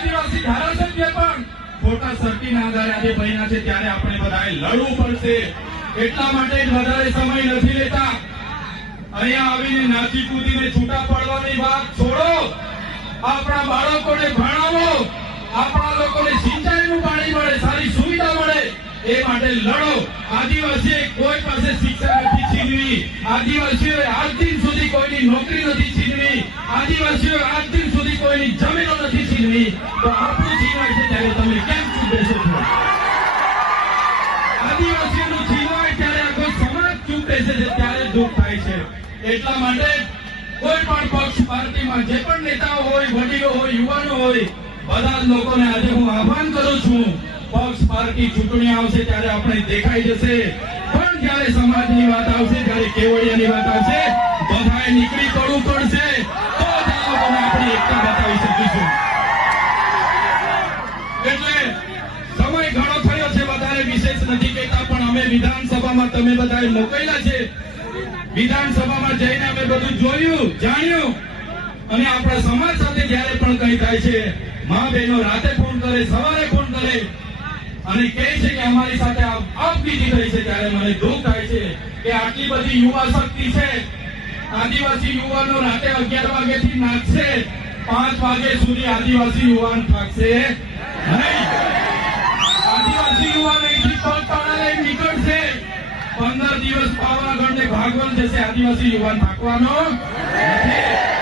આદિવાસી ધારાસભ્ય પણ ખોટા સર્ટીના આધારે આજે બન્યા છે, ત્યારે આપણે બધાએ લડવું પડશે. એટલા માટે જ વધારે સમય નથી લેતા. અહીંયા આવીને નાચી કૂદીને છૂટા પડવાની વાત છોડો. આપણા બાળકોને ભણાવો, આપણા લોકોને સિંચાઈનું પાણી મળે, સારી સુવિધા મળે, એ માટે લડો. આદિવાસીએ કોઈ પાસે શિક્ષા નથી છીનવી, આદિવાસીઓએ આજ દિન સુધી કોઈની નોકરી નથી છીનવી, આદિવાસીઓએ આજ દિન સુધી કોઈની જમીનો નથી છીનવી. તો આપણું છીનવાય છે ત્યારે તમે કેમ ચૂપ બેસો છો? આદિવાસીઓનું છીનવાય ત્યારે આખો સમાજ ચૂપ બેસે છે, ત્યારે દુઃખ થાય છે. એટલા માટે કોઈ પણ પક્ષ પાર્ટીમાં જે પણ નેતાઓ હોય, વડીલો હોય, યુવાનો હોય, બધા જ લોકોને આજે હું આહ્વાન કરું છું. પક્ષ પાર્ટી ચૂંટણી આવશે ત્યારે આપણે દેખાઈ જશે, પણ જયારે સમાજની વાત આવશે, જયારે કેવડિયાની વાત આવશે, બધાએ નીકળી પડવું પડશે. તો જ આ લોકોને આપણી એકતા બતાવી શકીશું. એટલે સમય ઘણો થયો છે, વધારે વિશેષ નથી કહેતા, પણ અમે વિધાનસભામાં તમે બધાએ મોકલેલા છે. વિધાનસભામાં જઈને અમે બધું જોયું, જાણ્યું, અને આપણા સમાજ સાથે જયારે પણ કઈ થાય છે, મા બહેનો રાતે ફોન કરે, સવારે ફોન કરે અને કહે છે કે અમારી સાથે આપવીતી થઈ છે, ત્યારે મને દુઃખ થાય છે કે આટલી બધી યુવા શક્તિ છે. આદિવાસી યુવાનો રાતે 11 વાગ્યાથી નાચશે, 5 વાગ્યા સુધી આદિવાસી યુવાન થાકશે નહીં. આદિવાસી યુવાન અહીંથી પગપાળા લઈને નીકળશે. 15 દિવસ પાવાગઢ ને ભાગવન જશે, આદિવાસી યુવાન થાકવાનો નથી.